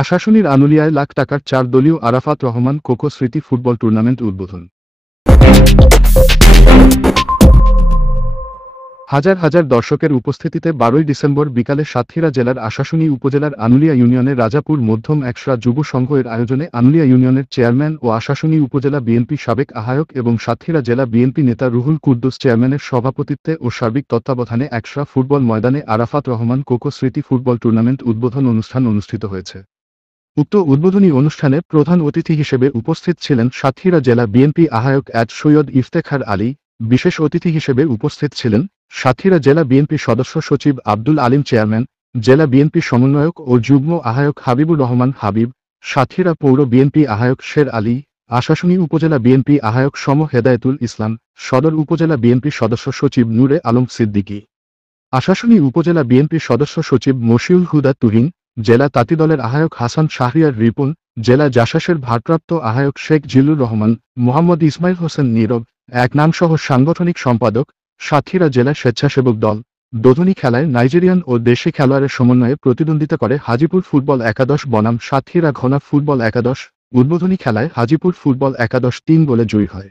আশাশুনির আনুলিয়ায় লাখ টাকার 4 দলীয় আরাফাত রহমান কোকো স্মৃতি ফুটবল টুর্নামেন্ট উদ্বোধন। হাজার হাজার দর্শকের উপস্থিতিতে 12 ডিসেম্বর বিকালে সাতক্ষীরা জেলার আশাশুনি উপজেলার আনুলিয়া ইউনিয়নের রাজাপুর মধ্যম একশরা যুব সংঘ এর আয়োজনে আনুলিয়া ইউনিয়নের চেয়ারম্যান ও আশাশুনি উপজেলা বিএনপি সাবেক আহ্বায়ক এবং সাতক্ষীরা জেলা বিএনপি নেতা রুহুল কুদ্দুস চেয়ারম্যানের সভাপতিত্বে ও সার্বিক তত্ত্বাবধানে একশরা ফুটবল ময়দানে আরাফাত রহমান কোকো স্মৃতি ফুটবল টুর্নামেন্ট উদ্বোধন অনুষ্ঠান অনুষ্ঠিত হয়েছে। উক্ত উদ্বোধনী অনুষ্ঠানে প্রধান অতিথি হিসেবে উপস্থিত ছিলেন সাতক্ষীরা জেলা বিএনপি আহ্বায়ক সৈয়দ ইফতেখার আলী। বিশেষ অতিথি হিসেবে উপস্থিত ছিলেন সাতক্ষীরা জেলা বিএনপি সদস্য সচিব আব্দুল আলিম চেয়ারম্যান, জেলা বিএনপি সমন্বয়ক ও যুগ্ম আহ্বায়ক হাবিবুর রহমান হাবিব, সাতক্ষীরা পৌর বিএনপি আহ্বায়ক শের আলী, আশাশুনি উপজেলা বিএনপি আহ্বায়ক সম হেদায়েতুল ইসলাম, সদর উপজেলা বিএনপি সদস্য সচিব নূরে আলম সিদ্দিকী, আশাশুনি উপজেলা বিএনপি সদস্য সচিব মশিউল হুদা তুহিন, জেলা তাঁতি দলের আহ্বায়ক হাসান শাহরিয়ার রিপন, জেলা জাসাসের ভারপ্রাপ্ত আহ্বায়ক শেখ জিল্লুর রহমান, মোহাম্মদ ইসমাইল হোসেন নীরব, এক নামসহ সাংগঠনিক সম্পাদক, সাতক্ষীরা জেলা স্বেচ্ছাসেবক দল। দোধনী খেলায় নাইজেরিয়ান ও দেশি খেলোয়াড়ের সমন্বয়ে প্রতিদ্বন্দ্বিতা করে হাজিপুর ফুটবল একাদশ বনাম সাতক্ষীরা ঘোনা ফুটবল একাদশ। উদ্বোধনী খেলায় হাজিপুর ফুটবল একাদশ 3 গোলে জয়ী হয়।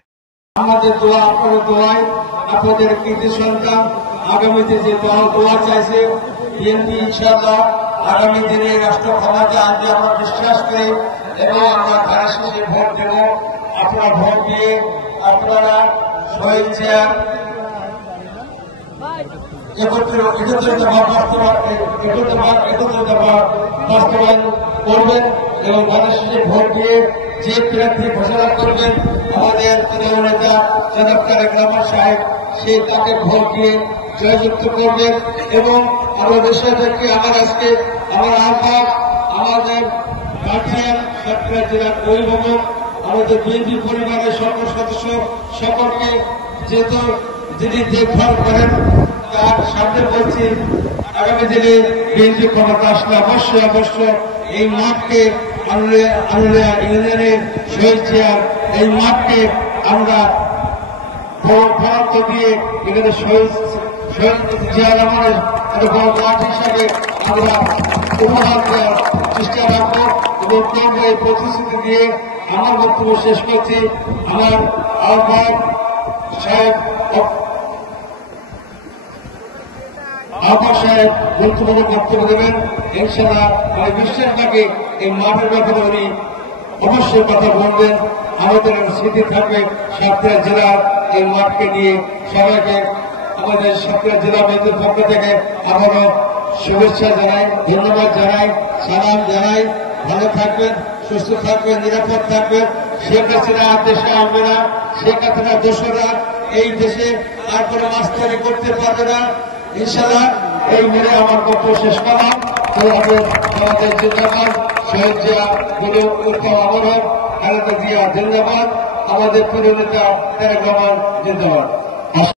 আমাদের দোয়া আপনাদের দোয়ায় আপনাদের কৃতি সন্তান আগামীতে যে দোয়া চাইছে বিএনপি ইনশাআল্লাহ আগামী দিনে রাষ্ট্র ক্ষমতা আনতে আমরা বিশ্বাস করি এবং আমরা ধারা শেষে ভোট দেব। আপনারা ভোট দিয়ে আপনারা শহীদ চেয়ার বাস্তবায়ন করবেন এবং ধারা শেষে ভোট দিয়ে যে প্রার্থী ঘোষণা করবেন আমাদের প্রিয় নেতা জনাব তারেক রহমান সাহেব, সে তাকে ভোট দিয়ে জয়যুক্ত করবেন। এবং আমাদের সাথে আমার আজকে আমার আহ্বান আমাদের গার্জিয়ান সাতক্ষীরা জেলার অভিভাবক আমাদের বিএনপি পরিবারের সকল সদস্য সকলকে যেহেতু যিনি দেখভাল করেন তার সামনে বলছি আগামী দিনে বিএনপি ক্ষমতা আসলে অবশ্যই এই মাঠকে আনুলিয়া ইউনিয়নের শহীদ চেয়ার এই মাঠকে আমরা বরাদ্দ দিয়ে এখানে শহীদ জিয়ার আমাদের বড় মাঠ হিসাবে আমরা উপহার দেওয়ার চেষ্টা রাখবো এবং করবো এই প্রতিশ্রুতি দিয়ে আমার বক্তব্য শেষ করছি। আমার আহ্বায়ক সাহেব গুরুত্বপূর্ণ বক্তব্য দেবেন ইনশাআল্লাহ। আমি বিশ্বাস রাখি এই মাঠের ব্যাপারে উনি অবশ্যই কথা বলবেন। আমাদের স্মৃতি থাকবে সাতক্ষীরা জেলার এই মাঠকে নিয়ে। সবাইকে আমাদের সাতক্ষীরা জেলা বিএনপির পক্ষ থেকে আবারও শুভেচ্ছা জানাই, ধন্যবাদ জানাই, সালাম জানাই। ভালো থাকবেন, সুস্থ থাকবেন, নিরাপদ থাকবেন। শেখ হাসিনা দেশে আসবে না, শেখ হাসিনা দোষরা এই দেশে আর কোনো মাস্টারি করতে পারবে না ইনশাআল্লাহ। এই মেরে আমার বক্তব্য শেষ করলাম। আমাদের জিন্দাবাদ, শহীদ জিয়া উত্তম আমরণ, খালেদা জিয়া জিন্দাবাদ, আমাদের প্রিয় নেতা তারেক রহমান জিন্দাবাদ।